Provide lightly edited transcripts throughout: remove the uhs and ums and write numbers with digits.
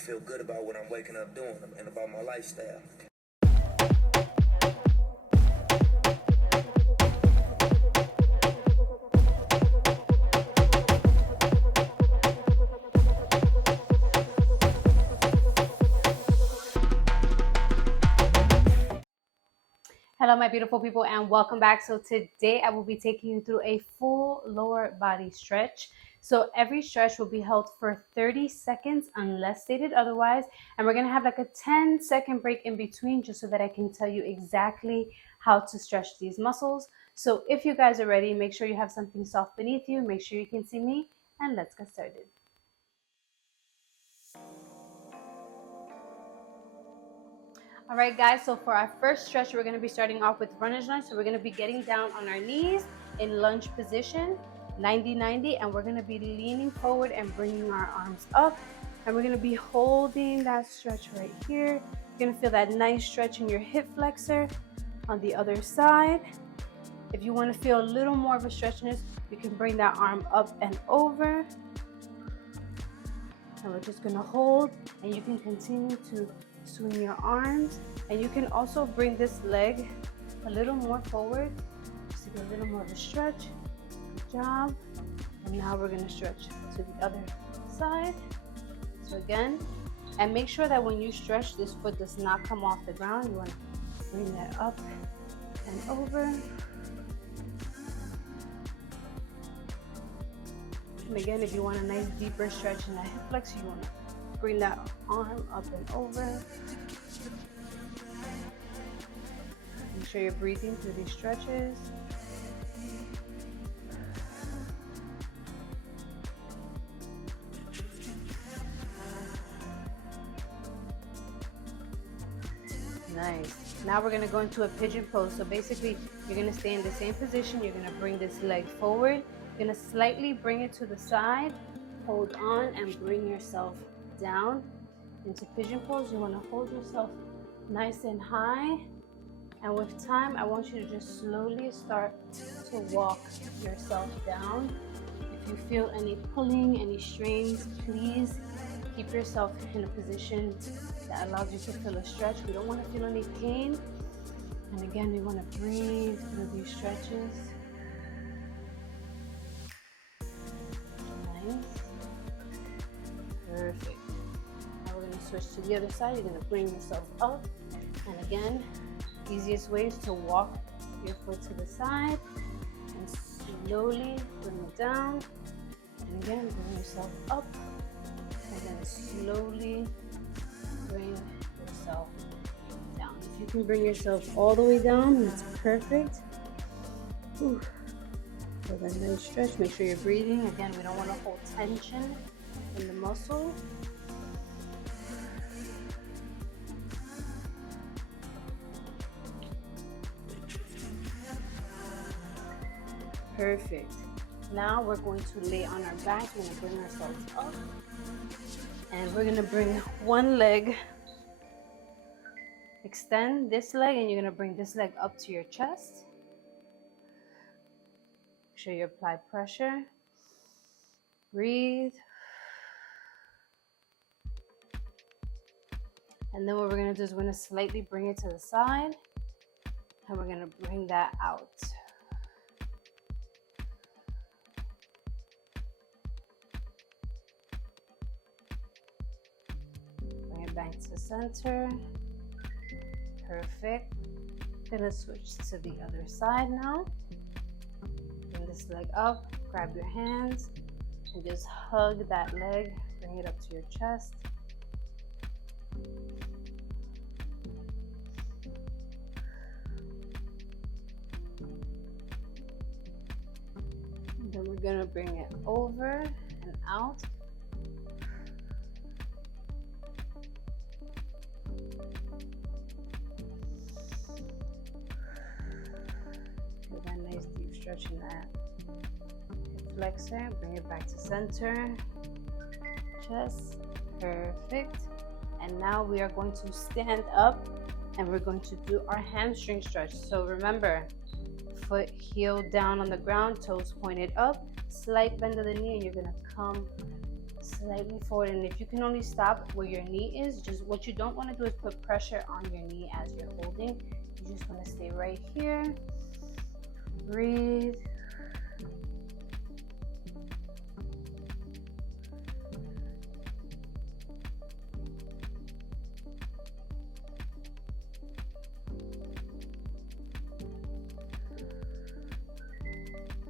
feel good about what I'm waking up doing and about my lifestyle. Hello, my beautiful people, and welcome back. So today I will be taking you through a full lower body stretch. So every stretch will be held for 30 seconds unless stated otherwise. And we're going to have like a 10-second break in between just so that I can tell you exactly how to stretch these muscles. So if you guys are ready, make sure you have something soft beneath you. Make sure you can see me, and let's get started. All right, guys, so for our first stretch, we're going to be starting off with runner's lunge. So we're going to be getting down on our knees in lunge position, 90-90, and we're going to be leaning forward and bringing our arms up. And we're going to be holding that stretch right here. You're going to feel that nice stretch in your hip flexor. On the other side, if you want to feel a little more of a stretch in this, you can bring that arm up and over. And we're just going to hold, and you can continue to swing your arms, and you can also bring this leg a little more forward just to get a little more of a stretch. Good job. And now we're going to stretch to the other side. So again, and make sure that when you stretch, this foot does not come off the ground. You want to bring that up and over. And again, if you want a nice deeper stretch in the hip flexor, you want to bring that arm up and over. Make sure you're breathing through these stretches. Nice. Now we're going to go into a pigeon pose. So basically, you're going to stay in the same position. You're going to bring this leg forward. You're going to slightly bring it to the side. Hold on and bring yourself down into pigeon pose. You want to hold yourself nice and high, and with time I want you to just slowly start to walk yourself down. If you feel any pulling, any strains, please keep yourself in a position that allows you to feel a stretch. We don't want to feel any pain, and again, we want to breathe through these stretches. Nice. Perfect. Switch to the other side. You're going to bring yourself up, and again, easiest way is to walk your foot to the side and slowly bring it down, and again bring yourself up, and then slowly bring yourself down. If you can bring yourself all the way down, that's perfect. Whew. For that nice stretch, make sure you're breathing. Again, we don't want to hold tension in the muscle. Perfect. Now we're going to lay on our back. We're going to bring ourselves up, and we're going to bring one leg, extend this leg, and you're going to bring this leg up to your chest. Make sure you apply pressure. Breathe. And then what we're going to do is we're going to slightly bring it to the side, and we're going to bring that out. Back to center. Perfect. Gonna switch to the other side now. Bring this leg up, grab your hands, and just hug that leg. Bring it up to your chest. And then we're gonna bring it over and out. Nice deep stretch in that hip flexor. Bring it back to center. Chest. Perfect. And now we are going to stand up, and we're going to do our hamstring stretch. So remember, foot heel down on the ground, toes pointed up, slight bend of the knee, and you're going to come slightly forward. And if you can only stop where your knee is, just what you don't want to do is put pressure on your knee as you're holding. You just want to stay right here. Breathe.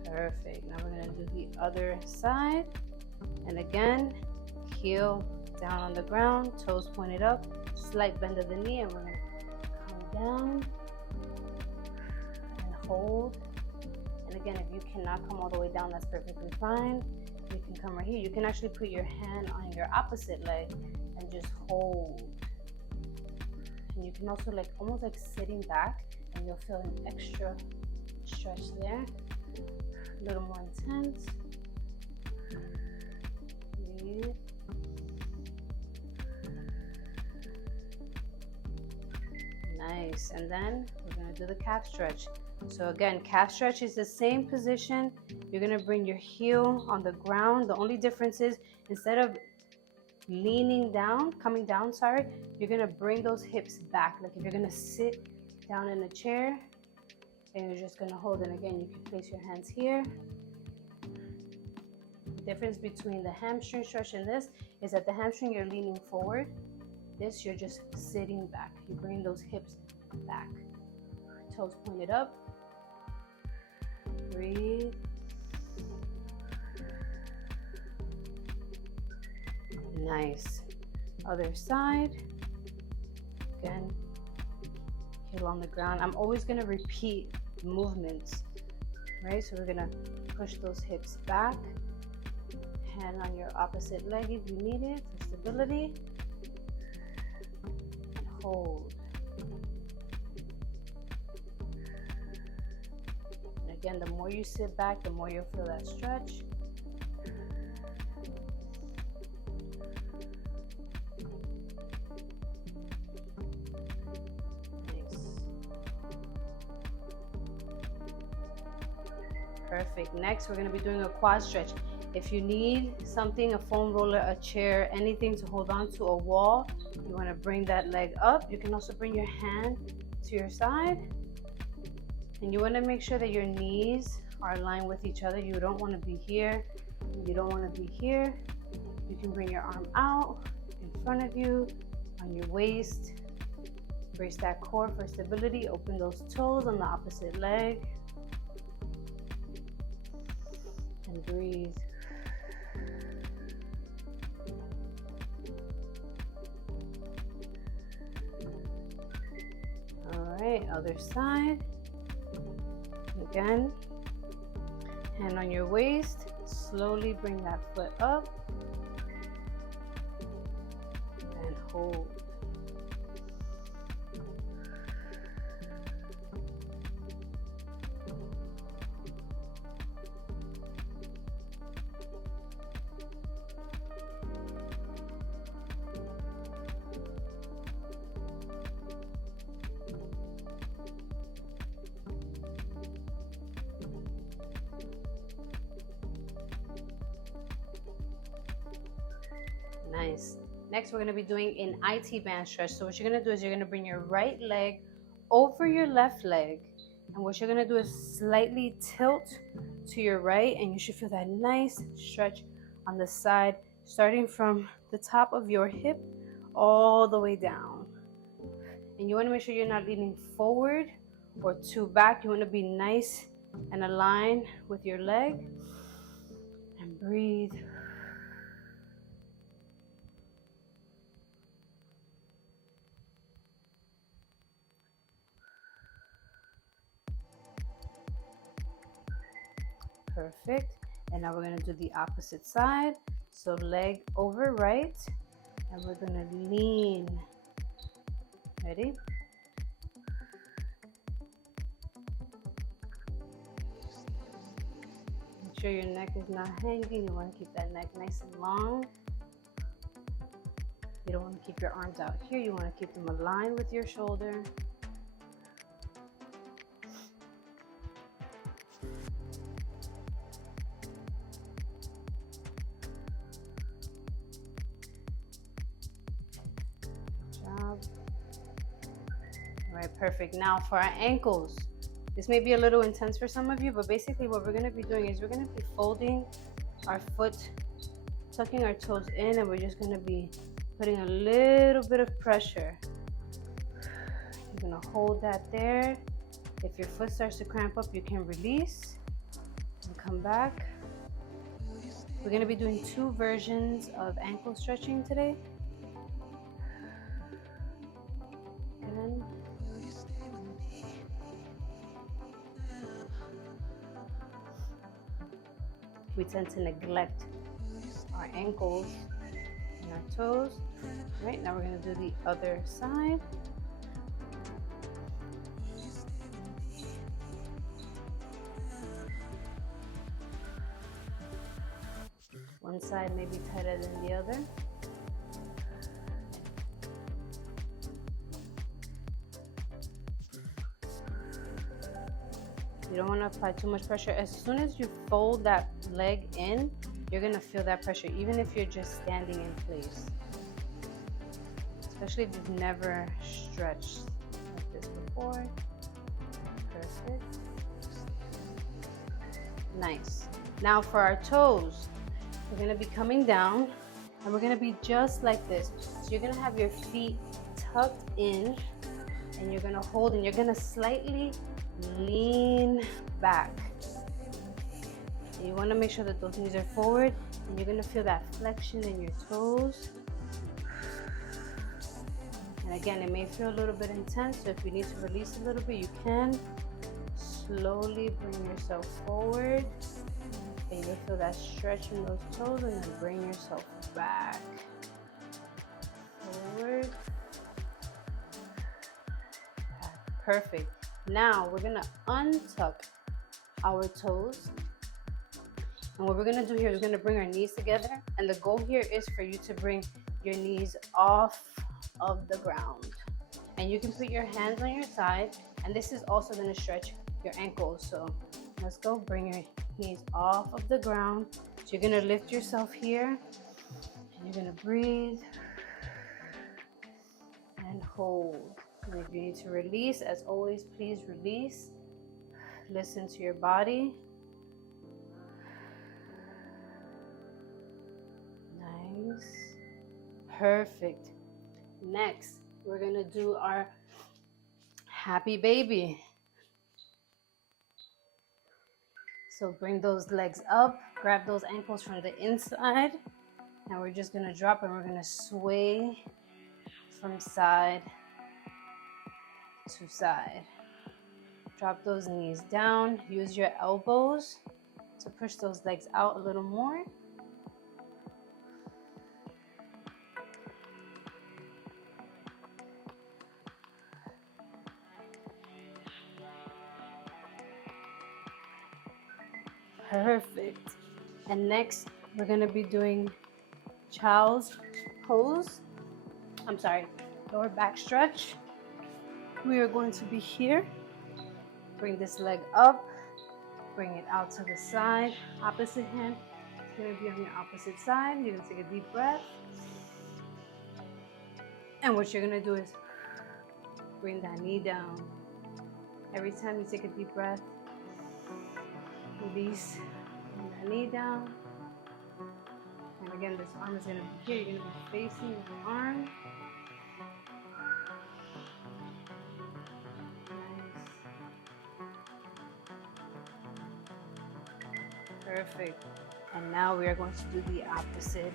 Perfect. Now we're going to do the other side. And again, heel down on the ground, toes pointed up, slight bend of the knee, and we're going to come down and hold. And again, if you cannot come all the way down, that's perfectly fine. You can come right here. You can actually put your hand on your opposite leg and just hold. And you can also like almost like sitting back, and you'll feel an extra stretch there. A little more intense. Breathe. Nice. And then we're going to do the calf stretch. So again, calf stretch is the same position. You're going to bring your heel on the ground. The only difference is instead of leaning down, coming down, sorry, you're going to bring those hips back. Like if you're going to sit down in a chair, and you're just going to hold. And again, you can place your hands here. The difference between the hamstring stretch and this is that the hamstring, you're leaning forward. This, you're just sitting back. You bring those hips back. Toes pointed up. Breathe. Nice. Other side. Again, heel on the ground. I'm always going to repeat movements, right? So we're going to push those hips back. Hand on your opposite leg if you need it for stability. And hold. And again, the more you sit back, the more you'll feel that stretch. Perfect. Next, we're going to be doing a quad stretch. If you need something, a foam roller, a chair, anything to hold on to, a wall, you want to bring that leg up. You can also bring your hand to your side. And you want to make sure that your knees are aligned with each other. You don't want to be here. You don't want to be here. You can bring your arm out in front of you, on your waist. Brace that core for stability. Open those toes on the opposite leg. And breathe. All right, other side. Again, hand on your waist. Slowly bring that foot up and hold. Nice. Next, we're going to be doing an IT band stretch. So what you're going to do is you're going to bring your right leg over your left leg. And what you're going to do is slightly tilt to your right. And you should feel that nice stretch on the side, starting from the top of your hip all the way down. And you want to make sure you're not leaning forward or too back. You want to be nice and aligned with your leg. And breathe. Perfect. And now we're going to do the opposite side. So leg over right. And we're going to lean. Ready? Make sure your neck is not hanging. You want to keep that neck nice and long. You don't want to keep your arms out here. You want to keep them aligned with your shoulder. All right, perfect. Now for our ankles. This may be a little intense for some of you, but basically what we're gonna be doing is we're gonna be folding our foot, tucking our toes in, and we're just gonna be putting a little bit of pressure. You're gonna hold that there. If your foot starts to cramp up, you can release and come back. We're gonna be doing 2 versions of ankle stretching today. And we tend to neglect our ankles and our toes. All right, now we're gonna do the other side. One side may be tighter than the other. You don't want to apply too much pressure. As soon as you fold that leg in, you're going to feel that pressure, even if you're just standing in place. Especially if you've never stretched like this before. Perfect. Nice. Now for our toes, we're going to be coming down and we're going to be just like this. So you're going to have your feet tucked in and you're going to hold and you're going to slightly lean back. And you want to make sure that those knees are forward and you're going to feel that flexion in your toes. And again, it may feel a little bit intense, so if you need to release a little bit, you can. Slowly bring yourself forward. And you'll feel that stretch in those toes and then bring yourself back. Forward. Perfect. Now we're gonna untuck our toes. And what we're gonna do here is we're gonna bring our knees together. And the goal here is for you to bring your knees off of the ground. And you can put your hands on your side. And this is also gonna stretch your ankles. So let's go, bring your knees off of the ground. So you're gonna lift yourself here. And you're gonna breathe. And hold. And if you need to release, as always, please release. Listen to your body. Nice. Perfect. Next, we're gonna do our happy baby. So bring those legs up, grab those ankles from the inside. Now we're just gonna drop and we're gonna sway from side to side. Drop those knees down. Use your elbows to push those legs out a little more. Perfect. And next, we're going to be doing child's pose. Lower back stretch. We are going to be here. Bring this leg up. Bring it out to the side. Opposite hand. It's going to be on your opposite side. You're going to take a deep breath. And what you're going to do is bring that knee down. Every time you take a deep breath, release, bring that knee down. And again, this arm is going to be here. You're going to be facing your arm. Perfect. And now we are going to do the opposite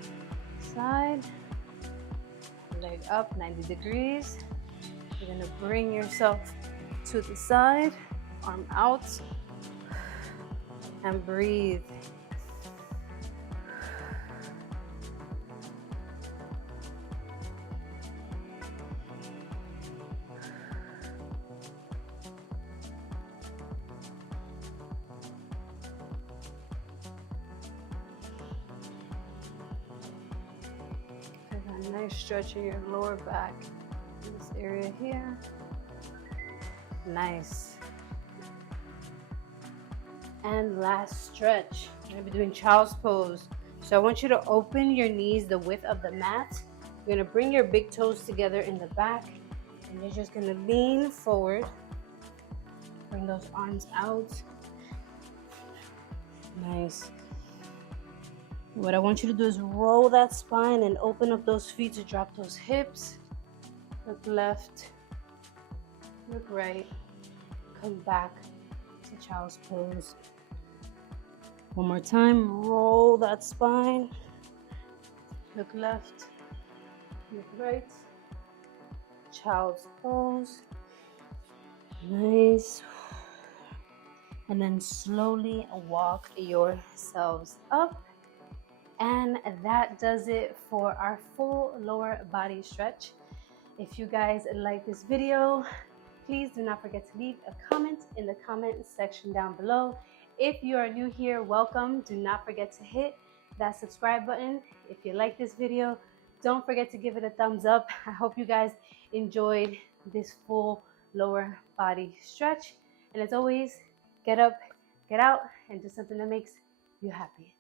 side. Leg up 90 degrees. You're going to bring yourself to the side, arm out, and breathe. Nice stretch in your lower back. This area here. Nice. And last stretch. We're going to be doing child's pose. So I want you to open your knees the width of the mat. You're going to bring your big toes together in the back. And you're just gonna lean forward. Bring those arms out. Nice. What I want you to do is roll that spine and open up those feet to drop those hips. Look left, look right, come back to child's pose. One more time, roll that spine. Look left, look right, child's pose. Nice. And then slowly walk yourselves up. And that does it for our full lower body stretch. If you guys like this video, please do not forget to leave a comment in the comment section down below. If you are new here, welcome. Do not forget to hit that subscribe button. If you like this video, don't forget to give it a thumbs up. I hope you guys enjoyed this full lower body stretch. And as always, get up, get out, and do something that makes you happy.